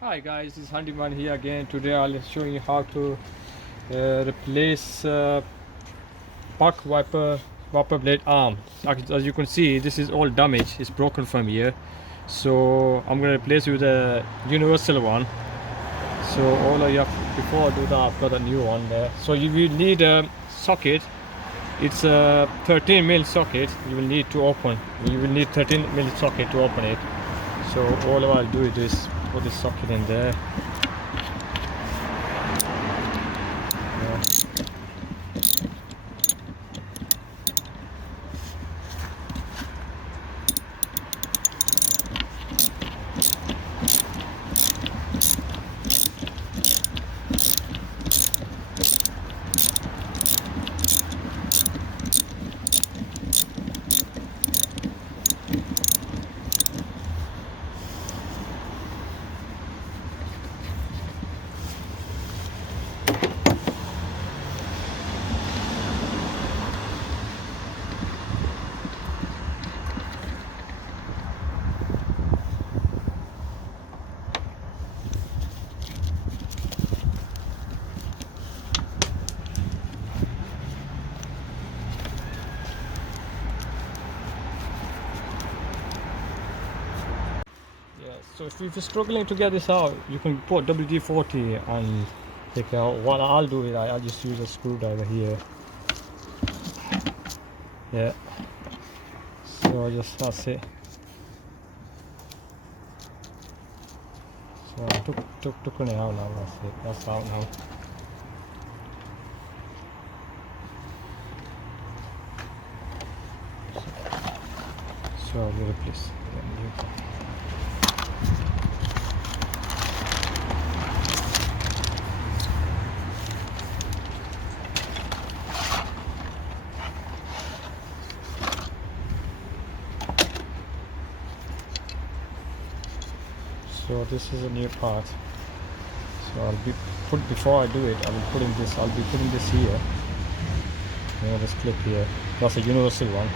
Hi guys, this is Handyman here again. Today I'll show you how to replace park wiper blade arm. As you can see, this is all damaged. It's broken from here. So I'm gonna replace it with a universal one. So all of you have, before I do that, I've got a new one there. So you will need a socket. It's a 13mm socket. You will need to open. You will need 13mm socket to open it. So all I'll do is this. Put the socket in there. Yeah. So if you're struggling to get this out, you can put WD-40 and take it out. What I'll do is I'll just use a screwdriver here. Yeah. So that's it. So I took it out now. That's it. That's out now. So I'll replace. So this is a new part. So before I do it, I'll be putting this here. You know, this clip here. That's a universal one.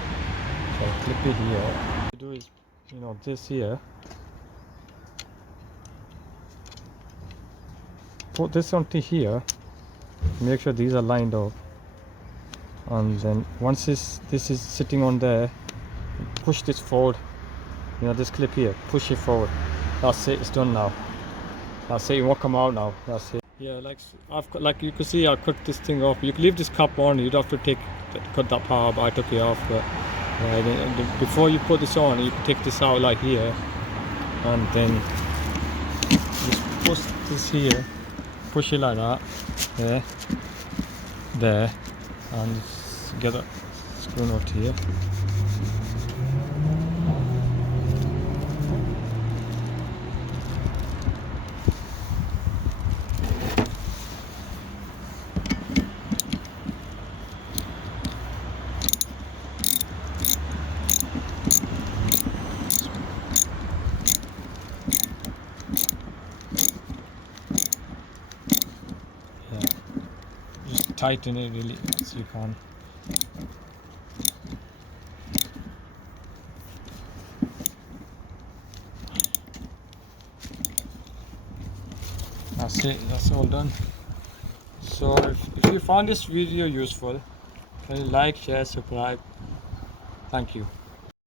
So I'll clip it here. What you do is, you know, this here. Put this onto here. Make sure these are lined up. And then once this is sitting on there, push this forward. You know, this clip here. Push it forward. That's it, it's done now. That's it, it won't come out now. That's it. Yeah, like you can see, I cut this thing off. You can leave this cap on, you don't have to cut that part, but I took it off. But before you put this on, you can take this out like here, and then just push this here, push it like that, there, and just get a screw nut here. Just tighten it really so you can. That's it, that's all done. So if you found this video useful, can you like, share, subscribe. Thank you.